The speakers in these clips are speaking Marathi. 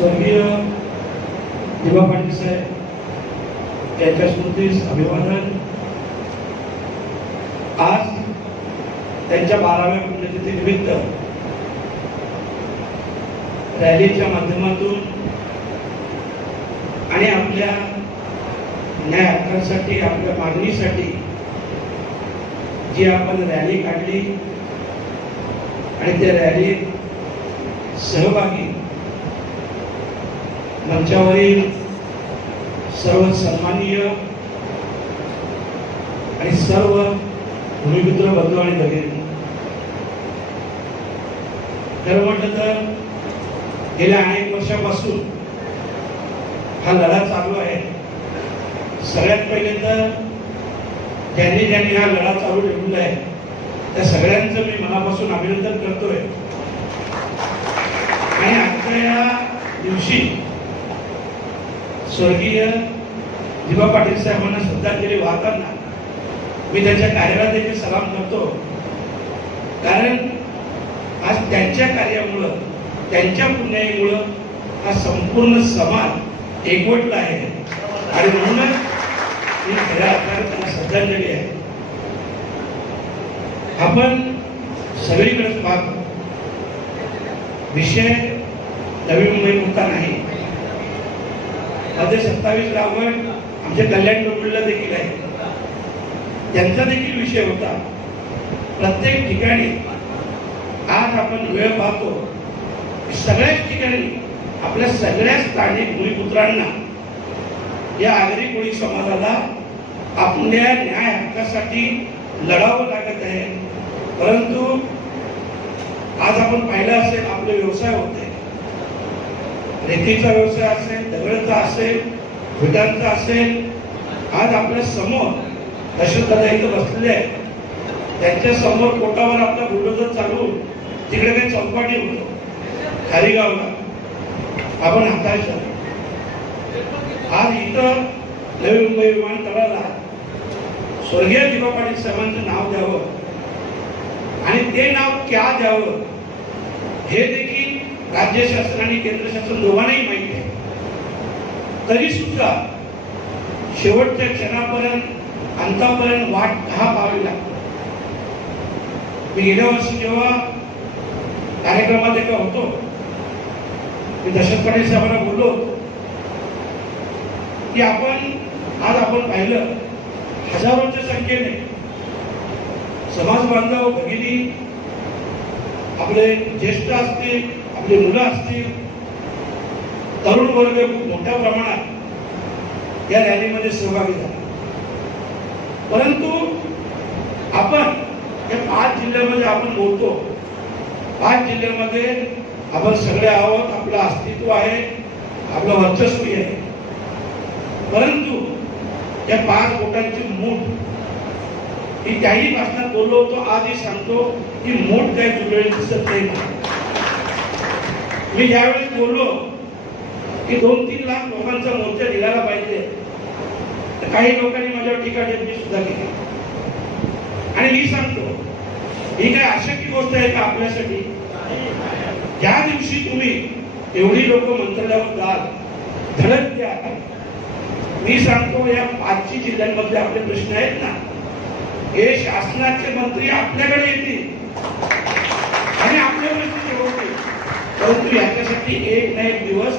स्वर्गीय दिवा पाटील साहेब यांच्या स्मृतीस अभिवादन. आज त्यांच्या बाराव्या पुण्यतिथी निमित्त रॅलीच्या माध्यमातून आणि आपल्या न्याय हक्कांसाठी आपल्या मागणीसाठी जी आपण रॅली काढली आणि त्या रॅलीत सहभागी मंचावरील सर्व सन्माननीय आणि सर्व भूमिपुत्र बंधू आणि भगिनी. खरं म्हटलं तर गेल्या अनेक वर्षापासून हा लढा चालू आहे. सगळ्यात पहिले तर ज्यांनी ज्यांनी हा लढा चालू ठेवलेला आहे त्या सगळ्यांचं मी मनापासून अभिनंदन करतोय. आणि आजच्या या दिवशी स्वर्गीय दिवा पाटील साहेबांना श्रद्धांजली वाहताना मी त्यांच्या कार्याला देखील सलाम करतो. कारण आज त्यांच्या कार्यामुळं त्यांच्या पुण्याईमुळं हा संपूर्ण समाज एकवटला आहे. आणि म्हणूनच मी खऱ्या अर्थाने त्यांना श्रद्धांजली आहे. आपण सगळीकडेच पाहतो विषय नवी मुंबई मुक्ता नाही. मध्ये सत्तावीस ब्राह्मण आमच्या कल्याण डोंबिवलीला देखील आहे त्यांचा देखील विषय होता. प्रत्येक ठिकाणी आज आपण वेळ पाहतो सगळ्याच ठिकाणी आपल्या सगळ्याच स्थानिक भूमिपुत्रांना या आगरी कोळी समाजाला आपल्या न्याय हक्कासाठी लढावं लागत आहे. परंतु आज आपण पाहिलं असेल आपले व्यवसाय होते. रेतीचा व्यवसाय असेल दगडाचा असेल विटांचा असेल आज आपल्यासमोर दशरथदादा इथं बसलेले आहेत. त्यांच्यासमोर पोटावर आपला बुलडोजर चालवून तिकडे काही चौपाटी होतो खारीगावला आपण हाताळायचं. आज इथं नवी मुंबई विमानतळाला स्वर्गीय दिवा पाटील साहेबांचं नाव द्यावं. आणि ते नाव क्या द्यावं हे देखील राज्य शासन आणि केंद्र शासन दोघांनाही माहिती आहे. तरी सुद्धा शेवटच्या क्षणापर्यंत अंतापर्यंत वाट हा पाहावी लागते. मी गेल्या वर्षी जेव्हा कार्यक्रमात एका होतो मी दशरथ पाटील साहेबांना बोललो की आपण आज आपण पाहिलं हजारोच्या संख्येने समाज बांधव भगिनी आपले ज्येष्ठ असतील जे मुलं असतील तरुण वर्ग खूप मोठ्या प्रमाणात या रॅलीमध्ये सहभागी झाला. परंतु आपण या पाच जिल्ह्यामध्ये आपण बोलतो पाच जिल्ह्यामध्ये आपण सगळे आहोत आपलं अस्तित्व आहे आपलं वर्चस्वी आहे. परंतु या पाच बोटांची मूठ ही त्याही भाषणात बोललो होतो आजही सांगतो की मूठ काही जुळलेली दिसत नाही. मी ज्यावेळेस बोललो की दोन तीन लाख लोकांचा मोर्चा दिलायला पाहिजे काही लोकांनी माझ्यावर टीका टिप्पणी सुद्धा केली. आणि मी सांगतो ही काय अशक्य गोष्ट आहे का आपल्यासाठी? ज्या दिवशी तुम्ही एवढी लोक मंत्रालयावर जाल धडक द्या. मी सांगतो या पाचही जिल्ह्यांमध्ये आपले प्रश्न आहेत ना. हे शासनाचे मंत्री आपल्याकडे येतील. आणि आपल्या प्रश्न परंतु याच्यासाठी एक ना एक दिवस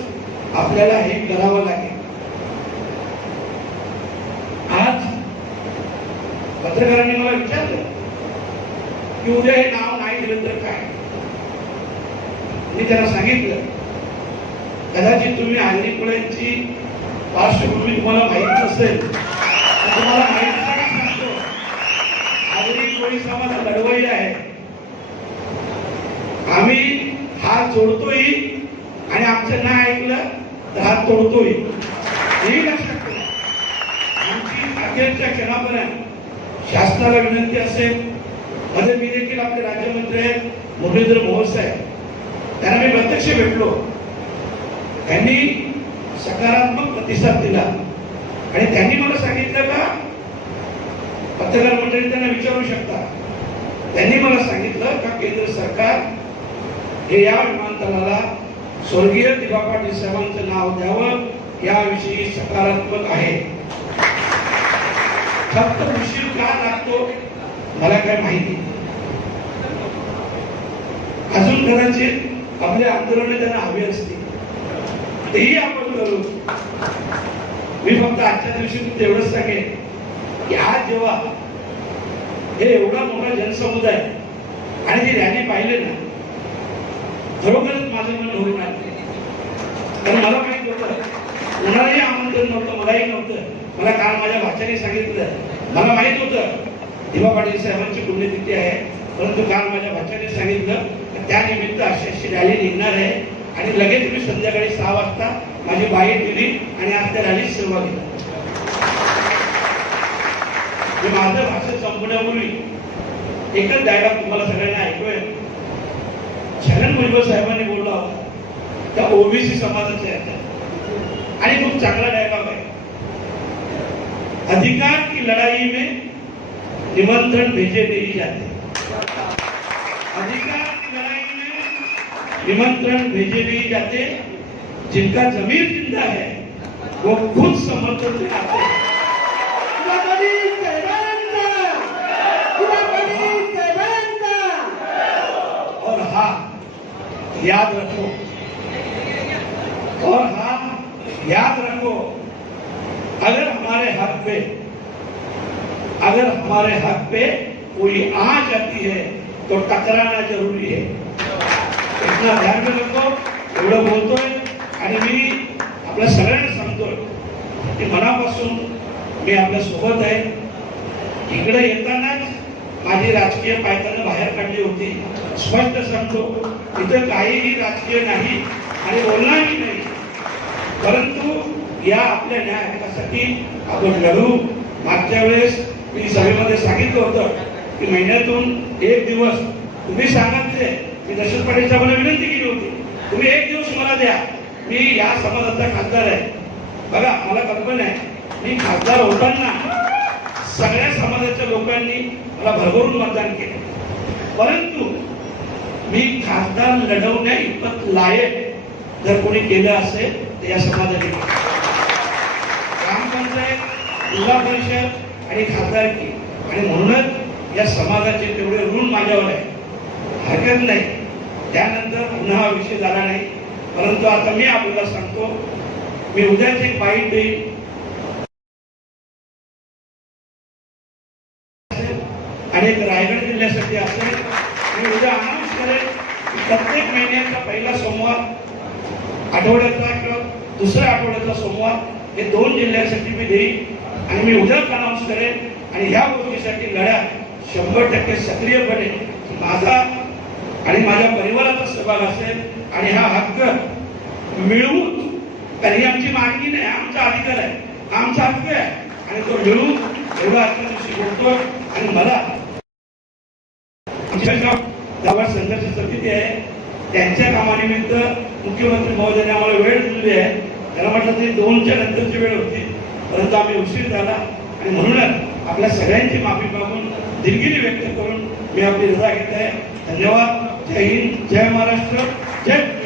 आपल्याला हे करावं लागेल. आज पत्रकारांनी मला विचारलं की उद्या हे नाव नाही दिलं तर काय? मी त्यांना सांगितलं कदाचित तुम्ही आगरीपुळ्यांची पार्श्वभूमी तुम्हाला माहीत नसेल तर तुम्हाला माहिती सांगतो? आगरी कोळी समाज लढवई आहे आम्ही हात जोडतोय आणि आमचं नाही ऐकलं तर हात तोडतोय. हे लक्षात ठेवा. आमची अखेरच्या क्षणापर्यंत शासनाला विनंती असेल मध्ये मी देखील आपले राज्यमंत्री आहेत मुरलीधर मोहोळ साहेब त्यांना मी प्रत्यक्ष भेटलो. त्यांनी सकारात्मक प्रतिसाद दिला. आणि त्यांनी मला सांगितलं का? पत्रकार मंडळी त्यांना विचारू शकता. त्यांनी मला सांगितलं का केंद्र सरकार हे या विमानतळाला स्वर्गीय दिवा पाटील साहेबांचं नाव द्यावं याविषयी सकारात्मक आहे. फक्त उशीर का लागतो मला काय माहिती. अजून कदाचित आपले आंदोलन त्यांना हवी असते. तेही आपण करू. मी फक्त आजच्या दिवशी तेवढंच सांगेन की आज जेव्हा हे एवढा मोठा जनसमुदाय आणि ती रॅली पाहिले ना खरोखरच माझं मन होऊन आलं कारण मला माहीत होतं कोणालाही आमंत्रण नव्हतं मलाही नव्हतं. मला काल माझ्या भाच्याने सांगितलं. मला माहीत होतं. दिवा पाटील साहेबांची पुण्यतिथी आहे. परंतु काल माझ्या भाच्याने सांगितलं त्यानिमित्त त्या अशी अशी रॅली निघणार आहे आणि लगेच मी संध्याकाळी सहा वाजता माझी बाई दिली आणि आज त्या रॅलीत सुरुवात केली. माझं भाषण संपण्यापूर्वी एकच डायलॉग तुम्हाला सगळ्यांना ऐकूया छगन भुजबळ साहेबांनी बोलला होता. त्या ओबीसी समाजाचे आहेत आणि खूप चांगला डायलॉग आहे. अधिकार की लड़ाई में निमंत्रण भेजे दिली जाते. अधिकार की लड़ाई में निमंत्रण भेजे दिए जाते. जिनका जमीर जिंदा है वो खुद समर्थन में आते हैं. याद रखो। और हाँ याद रखो, अगर हमारे हक पे, अगर हमारे हक पे कोई आ जाती है तो टकराना ज़रूरी है। इतना ध्यान में रखो एवढं बोलतोय आणि मी आपल्या सगळ्यांना सांगतोय की मनापासून मी आपल्या सोबत आहे। इकडे येतानाच माझी राजकीय पायतानं बाहेर काढली होती। स्पष्ट सांगतो तिथं काहीही राजकीय नाही आणि बोलणारही नाही. परंतु या आपल्या न्याय हक्कासाठी आपण लढू. मागच्या वेळेस मी सभेमध्ये सांगितलं होतं की महिन्यातून एक दिवस तुम्ही सांगितले मी दशरथ पाटील साहेबांना विनंती केली होती. तुम्ही एक दिवस मला द्या. मी या समाजाचा खासदार आहे. बघा मला कल्पना आहे. मी खासदार होताना सगळ्या समाजाच्या लोकांनी मला भरभरून मतदान केलं. परंतु मी खासदार लढवण्या इतपत लायक जर कोणी केलं असेल तर या समाजाने काम ग्रामपंचायत जिल्हा परिषद आणि खासदारकी. आणि म्हणूनच या समाजाचे तेवढे ऋण माझ्यावर आहे हरकत नाही. त्यानंतर पुन्हा हा विषय झाला नाही. परंतु आता मी आपल्याला सांगतो मी उद्याच एक बाईट देईन आणि एक रायगड जिल्ह्यासाठी असेल मी उद्या अनाऊन्स प्रत्येक महिन्याचा पहिला सोमवार आठवड्याचा किंवा दुसऱ्या आठवड्याचा सोमवार हे दोन जिल्ह्यासाठी मी देईन आणि मी उद्याच अनाऊन्स करेन. आणि ह्या गोष्टीसाठी लढ्या शंभर टक्के सक्रियपणे माझा आणि माझ्या परिवाराचा सहभाग असेल. आणि हा हक्क मिळवून कारण ही आमची मागणी नाही आमचा अधिकार आहे. आमचा हक्क आहे. आणि तो मिळवून एवढा आजच्या दिवशी बोलतो आणि मला आमच्या संघर्ष समिती आहे? त्यांच्या कामानिमित्त मुख्यमंत्री महोदयांनी आम्हाला वेळ दिलेली आहे. त्यांना म्हटलं ते दोनच्या नंतरची वेळ होती. परंतु आम्ही उशीर झाला आणि म्हणूनच आपल्या सगळ्यांची माफी मागून दिलगिरी व्यक्त करून मी आपली रजा घेत आहे. धन्यवाद. जय हिंद. जय महाराष्ट्र. जय